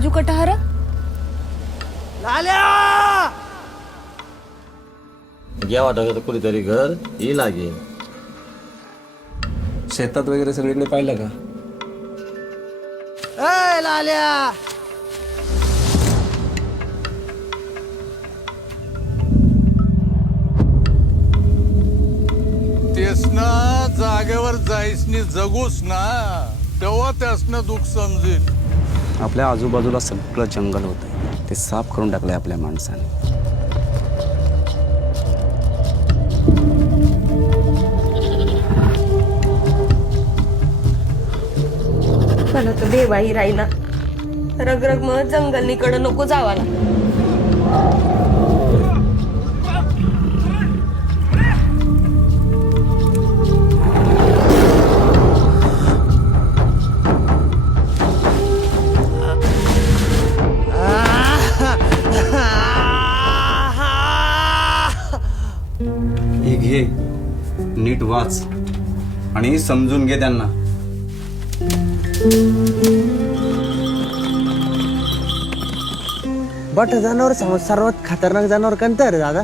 काजू कटहर घ्या वाटत कुठेतरी घर ही लागेल. शेतात वगैरे सगळीकडे पाहिलं का? लाल्या तेच ना जागेवर जायसनी जगूस ना तेव्हा त्यासनं दुःख समजेल. आपल्या आजूबाजूला सगळं जंगल होतं, ते साफ करून टाकलंय आपल्या माणसाने. मला तर देवाही राहिना. रगरग मग जंगलनीकडं नको जावाला. हे घे, नीट वाच आणि समजून घे त्यांना. बट जनावर सर्वात खतरनाक जनावर कोणतं आहे रे दादा?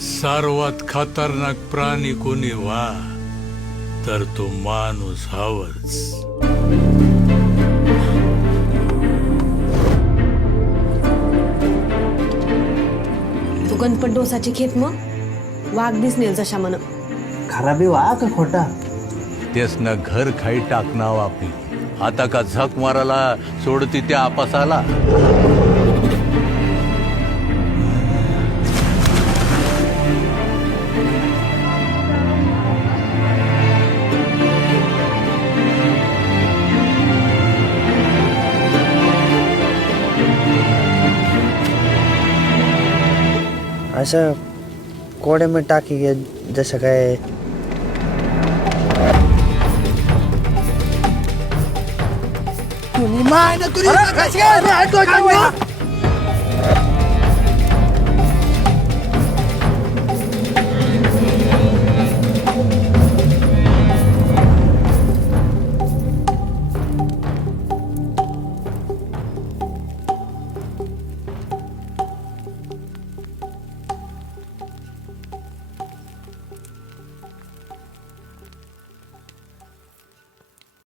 सर्वात खतरनाक प्राणी कोणी वा तर तो माणूस हवच. तू गणपत डोसाची खेप मग वाघ दिसनेल जशा मन. खराबी वा का खोटा? तेच ना घर खाई टाकणाव आपली. आता का झक मारायला सोडती त्या आपासाला. असं कोडे में टाकी घे जसं काय तुझी माय ना तुझी